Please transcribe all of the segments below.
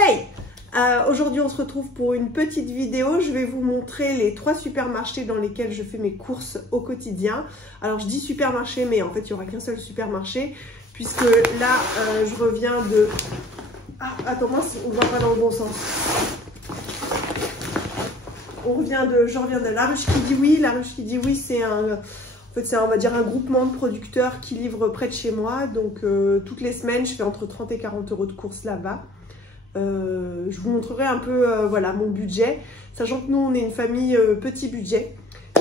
Hey! Aujourd'hui on se retrouve pour une petite vidéo. Je vais vous montrer les 3 supermarchés dans lesquels je fais mes courses au quotidien. Alors je dis supermarché, mais en fait il n'y aura qu'un seul supermarché, puisque là je reviens de... Ah, attends, moi on va pas dans le bon sens. Je reviens de La Ruche qui dit oui. La Ruche qui dit oui, c'est un... En fait, c'est, on va dire, un groupement de producteurs qui livrent près de chez moi. Donc, toutes les semaines, je fais entre 30 et 40 euros de courses là-bas. Je vous montrerai un peu voilà, mon budget. Sachant que nous, on est une famille petit budget.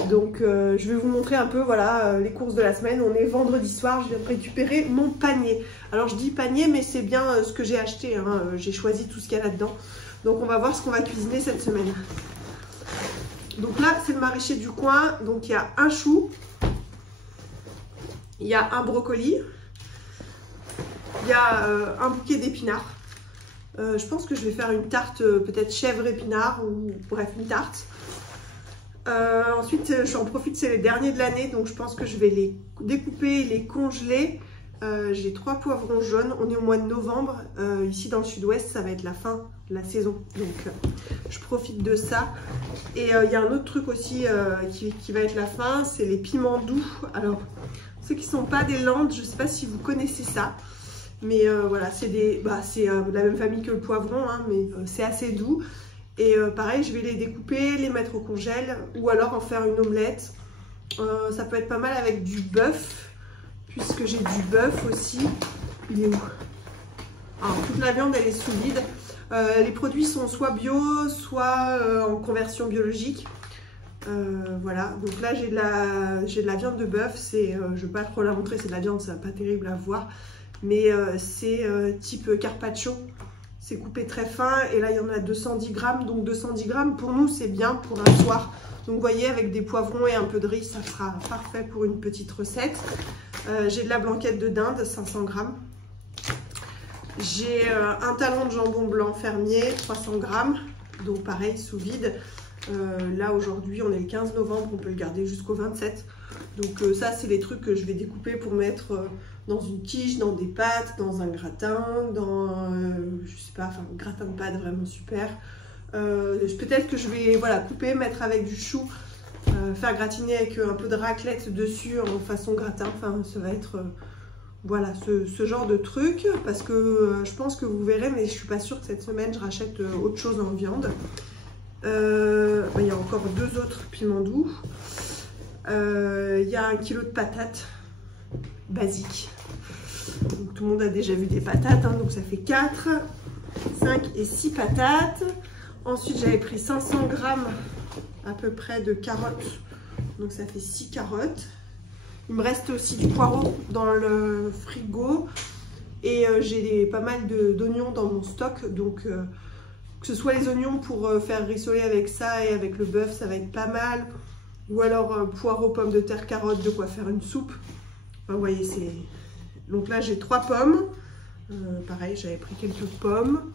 Donc, je vais vous montrer un peu voilà, les courses de la semaine. On est vendredi soir, je viens de récupérer mon panier. Alors, je dis panier, mais c'est bien ce que j'ai acheté. Hein. J'ai choisi tout ce qu'il y a là-dedans. Donc, on va voir ce qu'on va cuisiner cette semaine. Donc là, c'est le maraîcher du coin. Donc, il y a un chou. Il y a un brocoli, il y a un bouquet d'épinards. Je pense que je vais faire une tarte, peut-être chèvre épinard, ou bref, une tarte. Ensuite, j'en profite, c'est les derniers de l'année, donc je pense que je vais les découper, les congeler. J'ai 3 poivrons jaunes, on est au mois de novembre. Ici dans le sud-ouest, ça va être la fin de la saison, donc je profite de ça. Et il y a un autre truc aussi qui va être la fin, c'est les piments doux. Alors, ceux qui ne sont pas des Landes, je ne sais pas si vous connaissez ça, mais voilà, c'est de la même famille que le poivron, hein, mais c'est assez doux. Et pareil, je vais les découper, les mettre au congèle, ou alors en faire une omelette. Ça peut être pas mal avec du bœuf, puisque j'ai du bœuf aussi. Il est où? Alors, toute la viande, elle est sous vide. Les produits sont soit bio, soit en conversion biologique. Voilà, donc là j'ai de la viande de bœuf, c'est, je ne vais pas trop la montrer, c'est de la viande, ça pas terrible à voir, mais c'est type carpaccio, c'est coupé très fin, et là il y en a 210 grammes, donc 210 grammes pour nous c'est bien pour un soir. Donc vous voyez, avec des poivrons et un peu de riz, ça sera parfait pour une petite recette. J'ai de la blanquette de dinde, 500 grammes. J'ai un talon de jambon blanc fermier, 300 grammes, donc pareil, sous vide. Là aujourd'hui on est le 15 novembre, on peut le garder jusqu'au 27. Donc ça c'est les trucs que je vais découper pour mettre dans une quiche, dans des pâtes, dans un gratin, dans je sais pas, enfin un gratin de pâtes vraiment super. Peut-être que je vais voilà, couper, mettre avec du chou, faire gratiner avec un peu de raclette dessus en façon gratin. Enfin ça va être voilà ce genre de truc, parce que je pense que vous verrez, mais je suis pas sûre que cette semaine je rachète autre chose en viande. Il y a encore 2 autres piments doux. Il y a 1 kg de patates basiques. Donc, tout le monde a déjà vu des patates, hein, donc ça fait 4, 5 et 6 patates. Ensuite, j'avais pris 500 grammes à peu près de carottes, donc ça fait 6 carottes. Il me reste aussi du poireau dans le frigo, et j'ai pas mal d'oignons dans mon stock, donc que ce soit les oignons pour faire rissoler avec ça et avec le bœuf, ça va être pas mal. Ou alors poireaux, pommes de terre, carottes, de quoi faire une soupe. Enfin, vous voyez, c'est... Donc là, j'ai 3 pommes. Pareil, j'avais pris quelques pommes.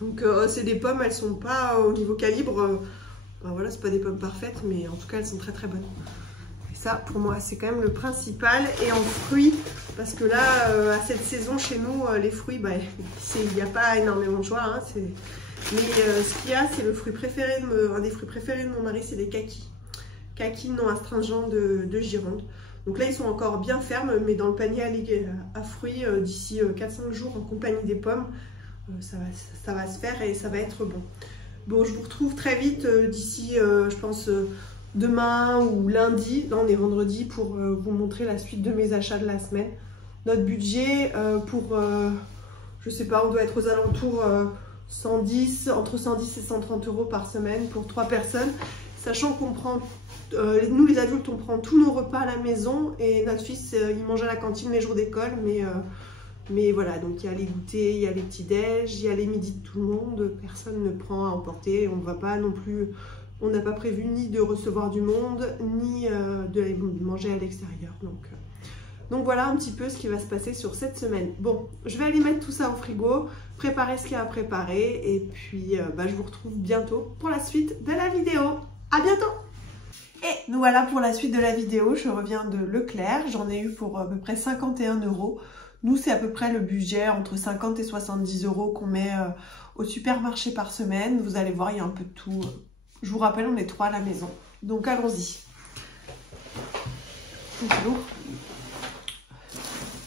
Donc c'est des pommes, elles sont pas au niveau calibre. Voilà, c'est pas des pommes parfaites, mais en tout cas, elles sont très très bonnes. Et ça, pour moi, c'est quand même le principal. Et en fruits, parce que là, à cette saison, chez nous, les fruits, il n'y a pas énormément de choix. Hein, mais ce qu'il y a, c'est le fruit préféré un des fruits préférés de mon mari, c'est les kakis. Kakis non astringents de Gironde. Donc là, ils sont encore bien fermes, mais dans le panier à fruits, d'ici 4-5 jours, en compagnie des pommes, ça va se faire et ça va être bon. Bon, je vous retrouve très vite d'ici, je pense... demain ou lundi, là on est vendredi, pour vous montrer la suite de mes achats de la semaine. Notre budget pour, je sais pas, on doit être aux alentours entre 110 et 130 euros par semaine pour 3 personnes. Sachant qu'on prend, nous les adultes, on prend tous nos repas à la maison, et notre fils, il mange à la cantine les jours d'école, mais voilà, donc il y a les goûters, il y a les petits-déj, il y a les midis de tout le monde, personne ne prend à emporter, on ne va pas non plus... On n'a pas prévu ni de recevoir du monde, ni de manger à l'extérieur. Donc voilà un petit peu ce qui va se passer sur cette semaine. Bon, je vais aller mettre tout ça au frigo, préparer ce qu'il y a à préparer, et puis je vous retrouve bientôt pour la suite de la vidéo. À bientôt! Et nous voilà pour la suite de la vidéo. Je reviens de Leclerc, j'en ai eu pour à peu près 51 euros. Nous, c'est à peu près le budget entre 50 et 70 € qu'on met au supermarché par semaine. Vous allez voir, il y a un peu de tout. Je vous rappelle, on est 3 à la maison. Donc, allons-y.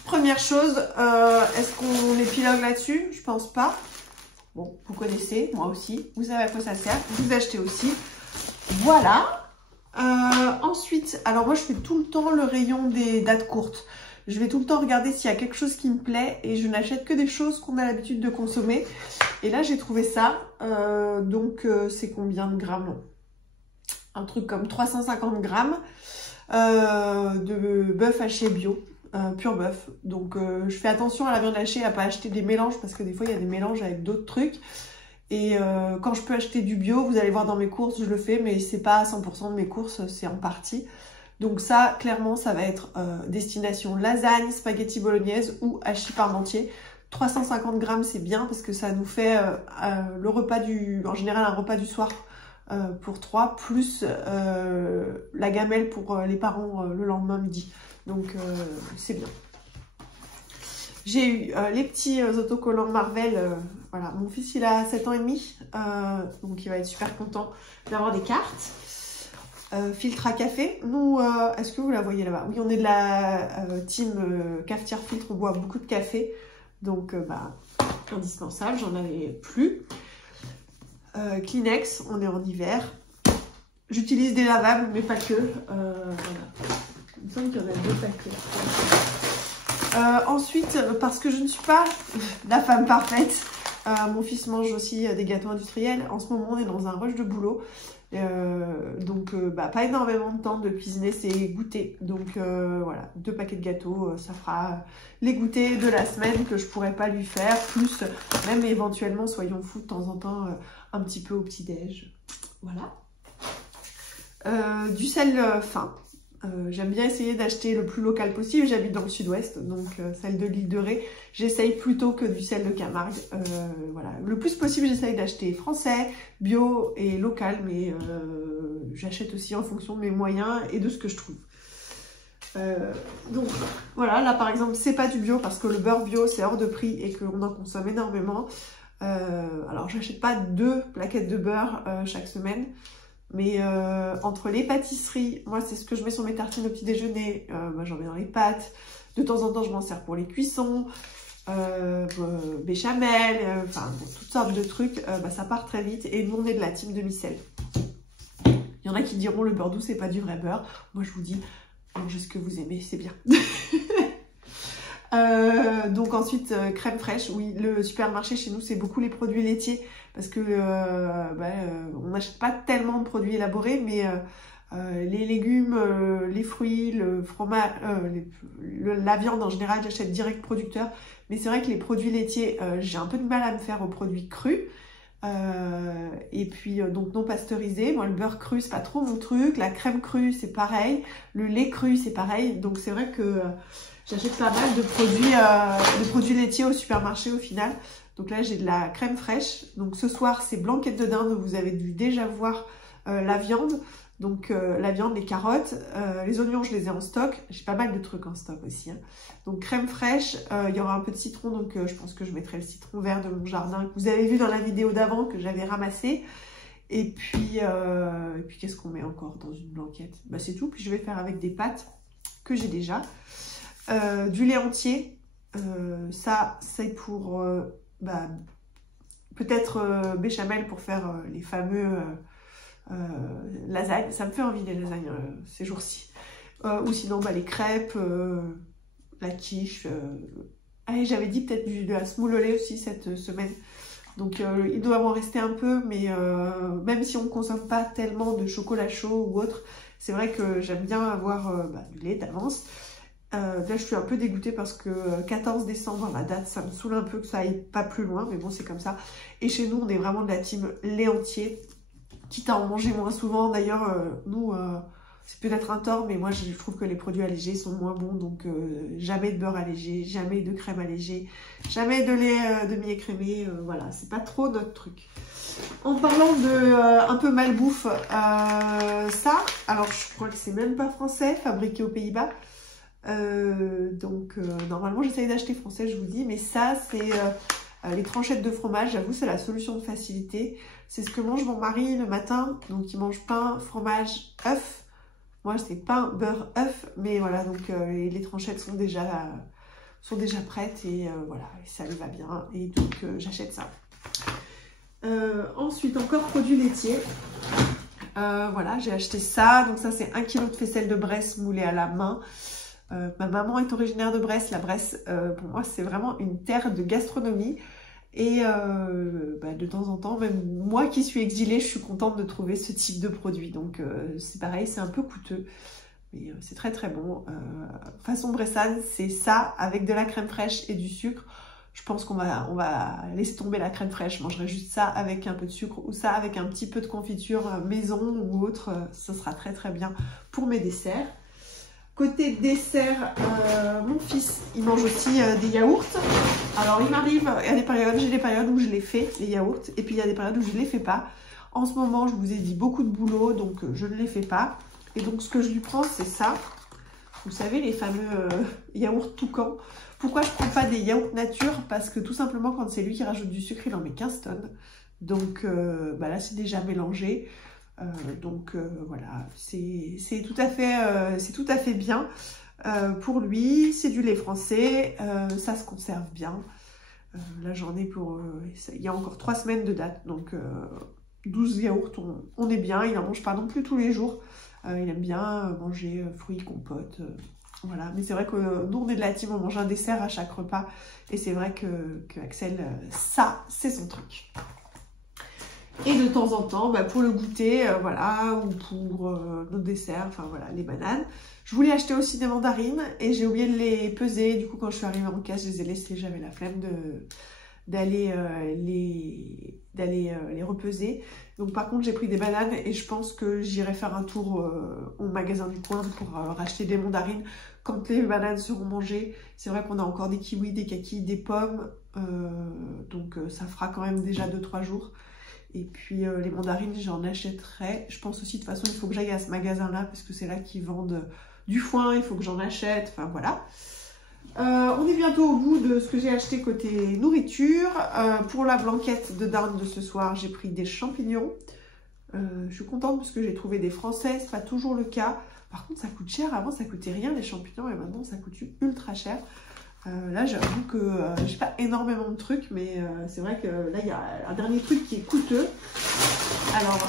Première chose, est-ce qu'on épilogue là-dessus? Je pense pas. Bon, vous connaissez, moi aussi. Vous savez à quoi ça sert. Vous achetez aussi. Voilà. Ensuite, alors moi, je fais tout le temps le rayon des dates courtes. Je vais tout le temps regarder s'il y a quelque chose qui me plaît et je n'achète que des choses qu'on a l'habitude de consommer. Et là, j'ai trouvé ça. C'est combien de grammes? Un truc comme 350 grammes de bœuf haché bio. Pur bœuf. Donc je fais attention à la viande hachée à pas acheter des mélanges parce que des fois il y a des mélanges avec d'autres trucs. Et quand je peux acheter du bio, vous allez voir dans mes courses, je le fais, mais c'est pas à 100% de mes courses, c'est en partie. Donc ça, clairement, ça va être destination lasagne, spaghetti bolognaise ou hachis parmentier. 350 grammes, c'est bien parce que ça nous fait le repas en général un repas du soir pour 3, plus la gamelle pour les parents le lendemain midi. Donc c'est bien. J'ai eu les petits autocollants Marvel. Voilà, mon fils il a 7 ans et demi, donc il va être super content d'avoir des cartes. Filtre à café. Nous, est-ce que vous la voyez là-bas? Oui, on est de la team cafetière filtre, on boit beaucoup de café. Donc indispensable, j'en avais plus. Kleenex, on est en hiver. J'utilise des lavables, mais pas que. Voilà. Il me semble qu'il y en a 2 paquets. Ensuite, parce que je ne suis pas la femme parfaite, mon fils mange aussi des gâteaux industriels. En ce moment, on est dans un rush de boulot. Pas énormément de temps de cuisiner, c'est goûter. Donc voilà, 2 paquets de gâteaux, ça fera les goûters de la semaine que je pourrais pas lui faire. Plus, même éventuellement, soyons fous, de temps en temps, un petit peu au petit-déj. Voilà. Du sel fin. J'aime bien essayer d'acheter le plus local possible. J'habite dans le sud-ouest, donc sel de l'île de Ré. J'essaye plutôt que du sel de Camargue. Voilà. Le plus possible, j'essaye d'acheter français, bio et local, mais j'achète aussi en fonction de mes moyens et de ce que je trouve. Donc voilà, là par exemple, c'est pas du bio parce que le beurre bio c'est hors de prix et qu'on en consomme énormément. Alors j'achète pas 2 plaquettes de beurre chaque semaine. Mais entre les pâtisseries, moi c'est ce que je mets sur mes tartines au petit déjeuner, j'en mets dans les pâtes, de temps en temps je m'en sers pour les cuissons, béchamel, toutes sortes de trucs, ça part très vite et nous on est de la team demi-sel. Il y en a qui diront le beurre doux c'est pas du vrai beurre, moi je vous dis mangez ce que vous aimez, c'est bien. Donc ensuite crème fraîche, oui le supermarché chez nous c'est beaucoup les produits laitiers parce que on n'achète pas tellement de produits élaborés mais les légumes, les fruits, le fromage, la viande en général j'achète direct producteur mais c'est vrai que les produits laitiers j'ai un peu de mal à me faire aux produits crus et puis donc non pasteurisé. Moi le beurre cru c'est pas trop mon truc, la crème crue c'est pareil, le lait cru c'est pareil, donc c'est vrai que j'achète pas mal de produits laitiers au supermarché au final. Donc là, j'ai de la crème fraîche. Donc ce soir, c'est blanquette de dinde. Vous avez dû déjà voir la viande. Donc la viande, les carottes, les oignons, je les ai en stock. J'ai pas mal de trucs en stock aussi. Hein. Donc crème fraîche, il y aura un peu de citron. Donc je pense que je mettrai le citron vert de mon jardin que vous avez vu dans la vidéo d'avant que j'avais ramassé. Et puis qu'est-ce qu'on met encore dans une blanquette? C'est tout. Puis je vais faire avec des pâtes que j'ai déjà. Du lait entier, ça c'est pour peut-être béchamel pour faire les fameux lasagnes. Ça me fait envie les lasagnes ces jours-ci. Ou sinon les crêpes, la quiche. Allez, j'avais dit peut-être de la semoule au lait aussi cette semaine. Donc il doit m'en rester un peu, mais même si on ne consomme pas tellement de chocolat chaud ou autre, c'est vrai que j'aime bien avoir du lait d'avance. Là je suis un peu dégoûtée parce que 14 décembre la date ça me saoule un peu que ça aille pas plus loin, mais bon c'est comme ça. Et chez nous on est vraiment de la team lait entier, quitte à en manger moins souvent. D'ailleurs nous c'est peut-être un tort mais moi je trouve que les produits allégés sont moins bons, donc jamais de beurre allégé, jamais de crème allégée, jamais de lait demi-écrémé, voilà c'est pas trop notre truc. En parlant de un peu malbouffe, ça alors je crois que c'est même pas français, fabriqué aux Pays-Bas. Normalement, j'essaye d'acheter français, je vous dis. Mais ça, c'est les tranchettes de fromage. J'avoue, c'est la solution de facilité. C'est ce que mange mon mari le matin. Donc, il mange pain, fromage, œuf. Moi, c'est pain, beurre, œuf. Mais voilà, donc les tranchettes sont déjà prêtes. Et voilà, ça lui va bien. Et donc, j'achète ça. Ensuite, encore produits laitiers. Voilà, j'ai acheté ça. Donc ça, c'est 1 kg de faisselle de Bresse moulée à la main. Ma maman est originaire de Bresse. La Bresse, pour moi, c'est vraiment une terre de gastronomie. Et de temps en temps, même moi qui suis exilée, je suis contente de trouver ce type de produit. Donc c'est pareil, c'est un peu coûteux. Mais c'est très très bon. Façon bressane, c'est ça avec de la crème fraîche et du sucre. Je pense qu'on va laisser tomber la crème fraîche. Je mangerai juste ça avec un peu de sucre ou ça avec un petit peu de confiture maison ou autre. Ça sera très très bien pour mes desserts. Côté dessert, mon fils, il mange aussi des yaourts. Alors il m'arrive, il y a des périodes, j'ai des périodes où je les fais, les yaourts. Et puis il y a des périodes où je ne les fais pas. En ce moment, je vous ai dit beaucoup de boulot, donc je ne les fais pas. Et donc ce que je lui prends, c'est ça. Vous savez, les fameux yaourts toucan. Pourquoi je ne prends pas des yaourts nature? Parce que tout simplement, quand c'est lui qui rajoute du sucre, il en met 15 tonnes. Donc là, c'est déjà mélangé. Voilà, c'est tout à fait bien pour lui. C'est du lait français, ça se conserve bien. Là, j'en ai pour... il y a encore 3 semaines de date. Donc 12 yaourts, on est bien. Il n'en mange pas non plus tous les jours. Il aime bien manger fruits, compotes. Voilà, mais c'est vrai que nous, on est de la team, on mange un dessert à chaque repas. Et c'est vrai que Axel, ça, c'est son truc. Et de temps en temps, pour le goûter, voilà, ou pour nos desserts, enfin voilà, les bananes. Je voulais acheter aussi des mandarines et j'ai oublié de les peser. Du coup, quand je suis arrivée en caisse, je les ai laissées. J'avais la flemme d'aller les repeser. Donc par contre, j'ai pris des bananes et je pense que j'irai faire un tour au magasin du coin pour racheter des mandarines. Quand les bananes seront mangées, c'est vrai qu'on a encore des kiwis, des kakis, des pommes. Donc ça fera quand même déjà 2-3 jours. Et puis les mandarines, j'en achèterai. Je pense aussi, de toute façon, il faut que j'aille à ce magasin-là parce que c'est là qu'ils vendent du foin. Il faut que j'en achète. Enfin, voilà. On est bientôt au bout de ce que j'ai acheté côté nourriture. Pour la blanquette de dinde de ce soir, j'ai pris des champignons. Je suis contente parce que j'ai trouvé des français. Ce n'est pas toujours le cas. Par contre, ça coûte cher. Avant, ça coûtait rien les champignons et maintenant, ça coûte ultra cher. Là, j'avoue que j'ai pas énormément de trucs, mais c'est vrai que là, il y a un dernier truc qui est coûteux. Alors,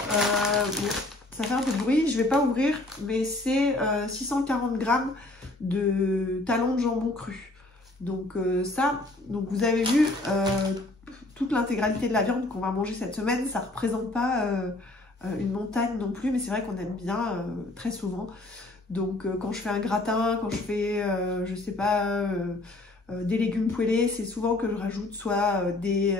bon, ça fait un peu de bruit, je vais pas ouvrir, mais c'est 640 grammes de talons de jambon cru. Donc ça, donc vous avez vu toute l'intégralité de la viande qu'on va manger cette semaine, ça représente pas une montagne non plus, mais c'est vrai qu'on aime bien très souvent. Donc quand je fais un gratin, quand je fais, je sais pas, des légumes poêlés, c'est souvent que je rajoute soit des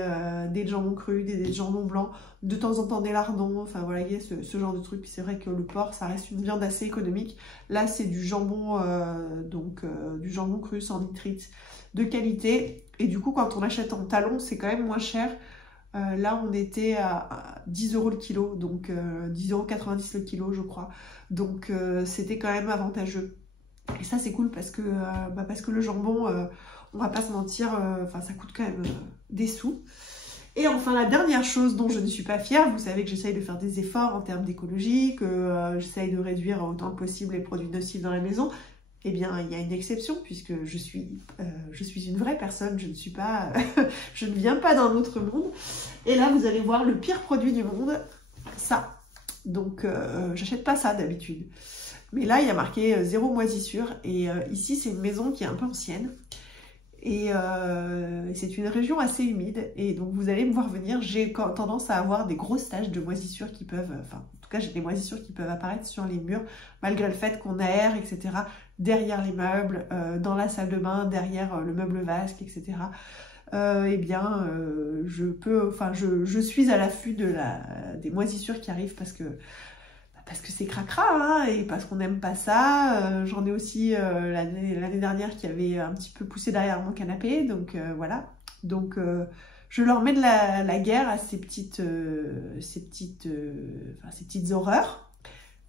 jambons crus, des jambons blancs, de temps en temps des lardons, enfin voilà, il y a ce genre de truc. Puis c'est vrai que le porc, ça reste une viande assez économique. Là, c'est du jambon, du jambon cru sans nitrite de qualité. Et du coup, quand on achète en talons, c'est quand même moins cher. Là, on était à 10 € le kilo, donc 10,90 € le kilo, je crois. Donc, c'était quand même avantageux. Et ça, c'est cool parce que le jambon, on va pas se mentir, ça coûte quand même des sous. Et enfin, la dernière chose dont je ne suis pas fière, vous savez que j'essaye de faire des efforts en termes d'écologie, que j'essaye de réduire autant que possible les produits nocifs dans la maison. Eh bien, il y a une exception puisque je suis une vraie personne, je ne suis pas, je ne viens pas d'un autre monde. Et là, vous allez voir le pire produit du monde, ça. Donc, j'achète pas ça d'habitude. Mais là, il y a marqué 0 moisissure. Et ici, c'est une maison qui est un peu ancienne. Et c'est une région assez humide. Et donc, vous allez me voir venir, j'ai tendance à avoir des grosses taches de moisissure qui peuvent... en tout cas, j'ai des moisissures qui peuvent apparaître sur les murs, malgré le fait qu'on aère, etc. Derrière les meubles, dans la salle de bain, derrière le meuble vasque, etc. Je suis à l'affût des moisissures qui arrivent parce que c'est cracra, hein, et parce qu'on n'aime pas ça. J'en ai aussi l'année dernière qui avait un petit peu poussé derrière mon canapé, donc voilà. Donc je leur mets de la guerre à ces petites horreurs.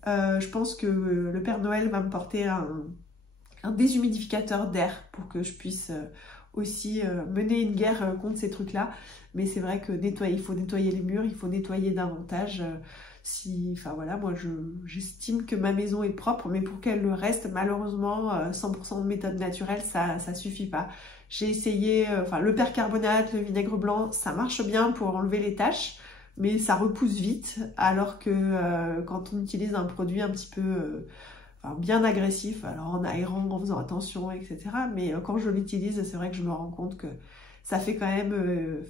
Je pense que le Père Noël va me porter un déshumidificateur d'air pour que je puisse aussi mener une guerre contre ces trucs-là. Mais c'est vrai que il faut nettoyer les murs, il faut nettoyer davantage. Enfin voilà, moi j'estime que ma maison est propre, mais pour qu'elle le reste, malheureusement, 100% de méthode naturelle, ça suffit pas. J'ai essayé, le percarbonate, le vinaigre blanc, ça marche bien pour enlever les taches, mais ça repousse vite, alors que quand on utilise un produit un petit peu bien agressif, alors en aérant, en faisant attention, etc. Mais quand je l'utilise, c'est vrai que je me rends compte que ça fait quand même,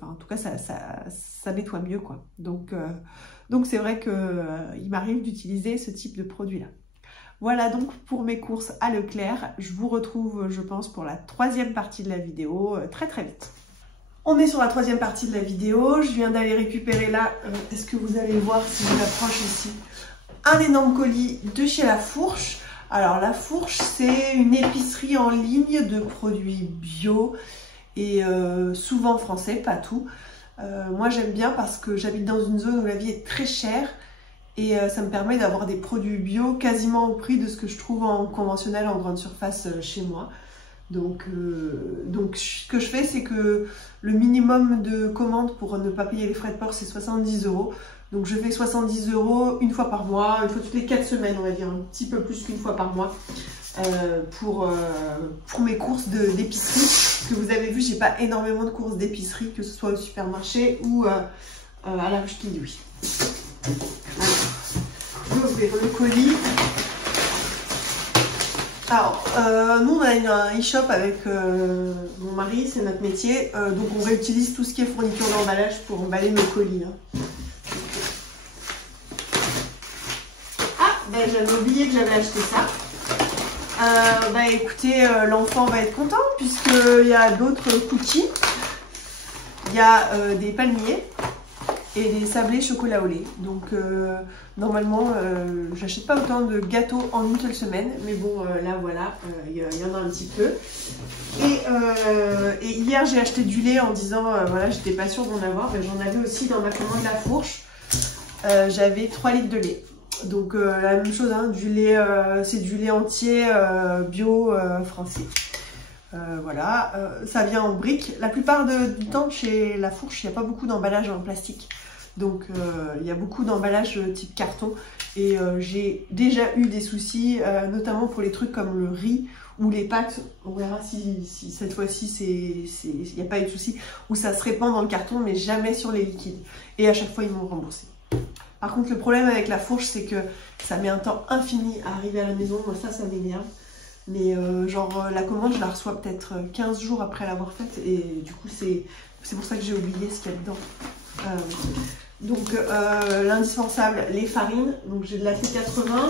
en tout cas, ça nettoie mieux, quoi. Donc c'est vrai qu'il m'arrive d'utiliser ce type de produit-là. Voilà donc pour mes courses à Leclerc. Je vous retrouve, je pense, pour la troisième partie de la vidéo très très vite. On est sur la troisième partie de la vidéo. Je viens d'aller récupérer là, est-ce que vous allez voir si je m'approche ici, un énorme colis de chez La Fourche. Alors La Fourche, c'est une épicerie en ligne de produits bio et souvent français, pas tout. Moi j'aime bien parce que j'habite dans une zone où la vie est très chère et ça me permet d'avoir des produits bio quasiment au prix de ce que je trouve en conventionnel en grande surface chez moi. Donc ce que je fais, c'est que le minimum de commande pour ne pas payer les frais de port, c'est 70 €. Donc je fais 70 € une fois par mois, une fois toutes les 4 semaines, on va dire, un petit peu plus qu'une fois par mois, pour mes courses d'épicerie. Que vous avez vu, j'ai pas énormément de courses d'épicerie, que ce soit au supermarché ou à la ruche Kidouille. Alors, je vais ouvrir le colis. Alors, nous on a un e-shop avec mon mari, c'est notre métier, donc on réutilise tout ce qui est fourniture d'emballage pour emballer nos colis. Hein. J'avais oublié que j'avais acheté ça. Écoutez, l'enfant va être content puisqu'il y a d'autres cookies. Il y a des palmiers et des sablés chocolat au lait. Donc normalement, j'achète pas autant de gâteaux en une seule semaine. Mais bon, là voilà, il y en a un petit peu. Et hier, j'ai acheté du lait en disant, voilà, j'étais pas sûre d'en avoir. Mais j'en avais aussi dans ma commande La Fourche. J'avais 3 litres de lait. Donc la même chose, hein, du lait, c'est du lait entier bio français. Voilà, ça vient en briques. La plupart du temps chez La Fourche, il n'y a pas beaucoup d'emballage en plastique. Donc il y a beaucoup d'emballage type carton. Et j'ai déjà eu des soucis, notamment pour les trucs comme le riz ou les pâtes. On verra si cette fois-ci il n'y a pas eu de soucis. Où ça se répand dans le carton, mais jamais sur les liquides. Et à chaque fois, ils m'ont remboursé. Par contre, le problème avec La Fourche, c'est que ça met un temps infini à arriver à la maison. Moi, ça m'énerve. Mais la commande, je la reçois peut-être 15 jours après l'avoir faite. Et du coup, c'est pour ça que j'ai oublié ce qu'il y a dedans. L'indispensable, les farines. Donc, j'ai de la T80,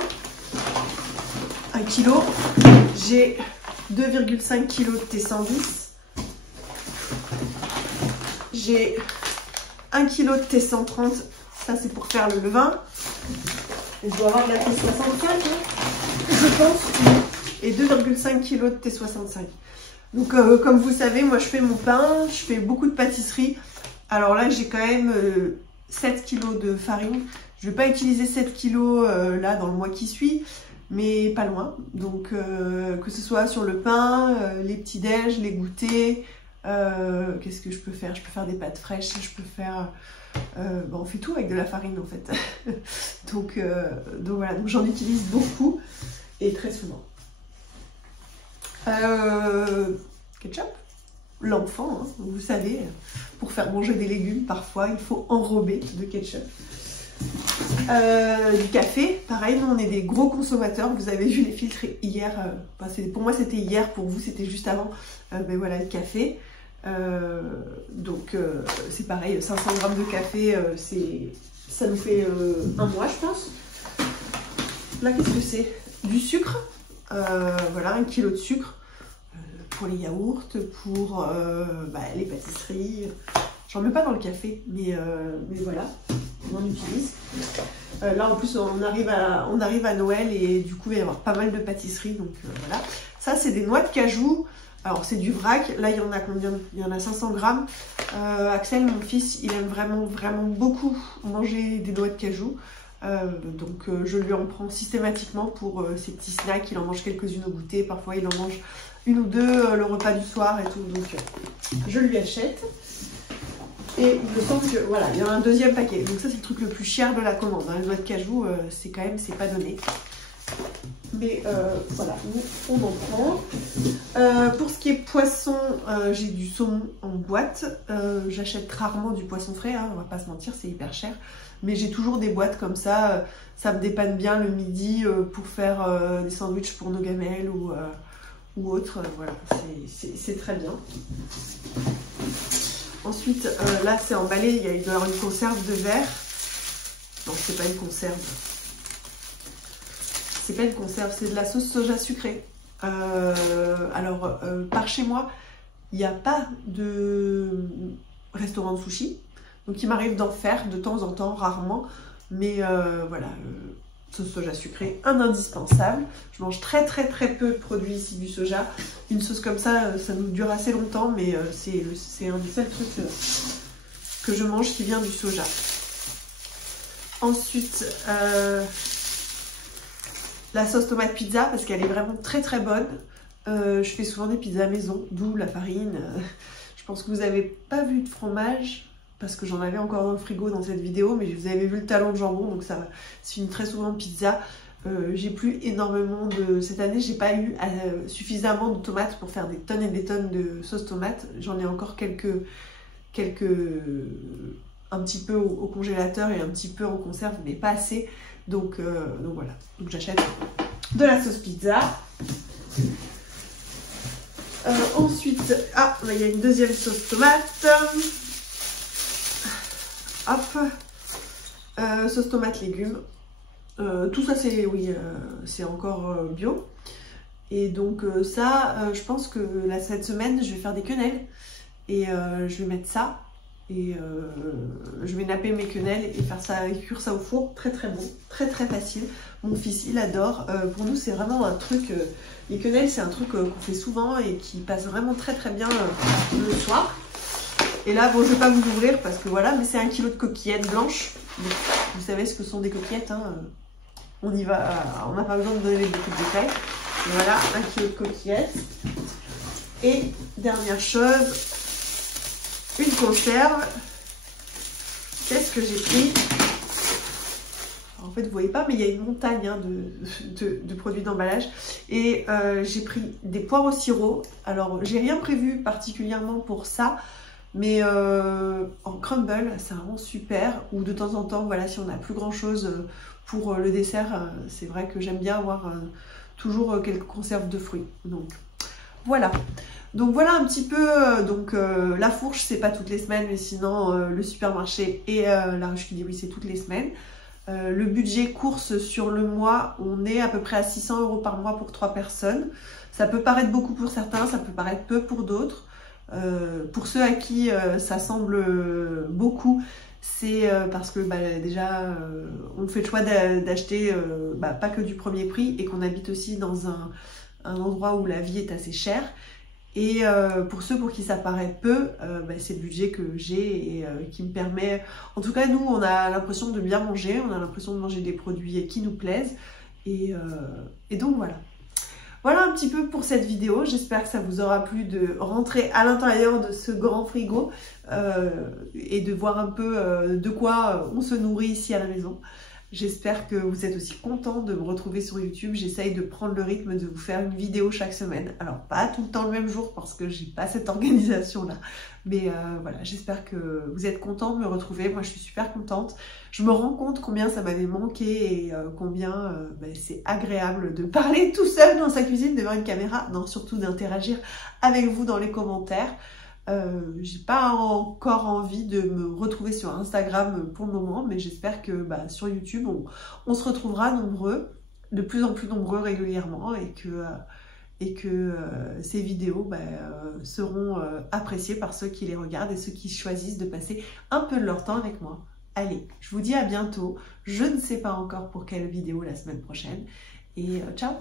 1 kg. J'ai 2,5 kg de T110. J'ai 1 kg de T130. Ça, c'est pour faire le levain. Et je dois avoir de la T65, hein, je pense. Et 2,5 kg de T65. Donc, comme vous savez, moi, je fais mon pain. Je fais beaucoup de pâtisserie. Alors là, j'ai quand même 7 kg de farine. Je ne vais pas utiliser 7 kg là, dans le mois qui suit. Mais pas loin. Donc, que ce soit sur le pain, les petits déj, les goûters. Qu'est-ce que je peux faire? Je peux faire des pâtes fraîches. Je peux faire... on fait tout avec de la farine en fait. donc voilà, donc j'en utilise beaucoup et très souvent. Ketchup, l'enfant, hein, vous savez, pour faire manger des légumes, parfois il faut enrober de ketchup. Du café, pareil, nous on est des gros consommateurs. Vous avez vu les filtres hier, pour moi c'était hier, pour vous c'était juste avant. Mais voilà, le café. C'est pareil, 500 g de café, ça nous fait un mois, je pense. Là, qu'est-ce que c'est? Du sucre, voilà, 1 kg de sucre pour les yaourts, pour les pâtisseries. J'en mets pas dans le café, mais voilà, on en utilise. Là, en plus, on arrive à Noël et du coup, il va y avoir pas mal de pâtisseries, donc voilà. Ça, c'est des noix de cajou. Alors c'est du vrac, là il y en a combien? Il y en a 500 grammes. Axel, mon fils, il aime vraiment beaucoup manger des noix de cajou. Je lui en prends systématiquement pour ses petits snacks. Il en mange quelques-unes au goûter, parfois il en mange une ou deux le repas du soir et tout, donc je lui achète. Et il me semble que voilà, il y a un deuxième paquet. Donc ça c'est le truc le plus cher de la commande, hein. Les noix de cajou, c'est quand même, c'est pas donné. Mais voilà, nous on en prend. Pour ce qui est poisson, j'ai du saumon en boîte. J'achète rarement du poisson frais, hein, on va pas se mentir, c'est hyper cher. Mais j'ai toujours des boîtes comme ça, ça me dépanne bien le midi pour faire des sandwichs pour nos gamelles ou autre. Voilà, c'est très bien. Ensuite, là c'est emballé, il y a une conserve de verre. Non, c'est pas une conserve. C'est pas une conserve, c'est de la sauce soja sucrée. Par chez moi, il n'y a pas de restaurant de sushi. Donc il m'arrive d'en faire de temps en temps, rarement. Mais voilà, sauce soja sucrée, un indispensable. Je mange très peu de produits ici du soja. Une sauce comme ça, ça nous dure assez longtemps, mais c'est un des seuls trucs que je mange qui vient du soja. Ensuite, la sauce tomate pizza, parce qu'elle est vraiment très bonne. Je fais souvent des pizzas maison, d'où la farine. Je pense que vous n'avez pas vu de fromage, parce que j'en avais encore dans le frigo dans cette vidéo, mais vous avez vu le talon de jambon, donc ça se finit très souvent de pizza. J'ai plus énormément cette année, j'ai pas eu suffisamment de tomates pour faire des tonnes et des tonnes de sauce tomate. J'en ai encore quelques un petit peu au congélateur et un petit peu en conserve, mais pas assez. Donc voilà, donc j'achète de la sauce pizza. Ensuite, il y a une deuxième sauce tomate. Hop, sauce tomate légumes. Tout ça c'est encore bio. Et donc je pense que cette semaine je vais faire des quenelles et je vais mettre ça. Et je vais napper mes quenelles et faire ça, cuire ça au four. Très bon, très facile. Mon fils il adore. Pour nous c'est vraiment un truc, les quenelles c'est un truc qu'on fait souvent et qui passe vraiment très bien le soir. Et là bon, je vais pas vous ouvrir parce que voilà, mais c'est 1 kg de coquillettes blanches. Donc, vous savez ce que sont des coquillettes, hein. On y va, on n'a pas besoin de donner beaucoup de détails. Voilà, 1 kg de coquillettes. Et dernière chose, une conserve. Qu'est-ce que j'ai pris? En fait, vous voyez pas, mais il y a une montagne de produits d'emballage. Et j'ai pris des poires au sirop. Alors, j'ai rien prévu particulièrement pour ça. Mais en crumble, c'est vraiment super. Ou de temps en temps, voilà, si on n'a plus grand chose pour le dessert, c'est vrai que j'aime bien avoir toujours quelques conserves de fruits. Donc voilà. Donc voilà un petit peu, la fourche c'est pas toutes les semaines, mais sinon le supermarché et la ruche qui dit oui c'est toutes les semaines. Le budget course sur le mois, on est à peu près à 600 € par mois pour 3 personnes. Ça peut paraître beaucoup pour certains, ça peut paraître peu pour d'autres. Pour ceux à qui ça semble beaucoup, c'est parce que déjà on fait le choix d'acheter pas que du premier prix et qu'on habite aussi dans un endroit où la vie est assez chère. Et pour ceux pour qui ça paraît peu, c'est le budget que j'ai et qui me permet... En tout cas, nous, on a l'impression de bien manger, on a l'impression de manger des produits qui nous plaisent. Et donc voilà. Voilà un petit peu pour cette vidéo. J'espère que ça vous aura plu de rentrer à l'intérieur de ce grand frigo et de voir un peu de quoi on se nourrit ici à la maison. J'espère que vous êtes aussi contents de me retrouver sur YouTube. J'essaye de prendre le rythme de vous faire une vidéo chaque semaine. Alors pas tout le temps le même jour parce que j'ai pas cette organisation là. Mais voilà, j'espère que vous êtes contents de me retrouver. Moi je suis super contente. Je me rends compte combien ça m'avait manqué et combien c'est agréable de parler tout seul dans sa cuisine devant une caméra. Non, surtout d'interagir avec vous dans les commentaires. J'ai pas encore envie de me retrouver sur Instagram pour le moment, mais j'espère que sur YouTube on se retrouvera nombreux, de plus en plus nombreux régulièrement et que ces vidéos seront appréciées par ceux qui les regardent et ceux qui choisissent de passer un peu de leur temps avec moi. Allez, je vous dis à bientôt. Je ne sais pas encore pour quelle vidéo la semaine prochaine et ciao!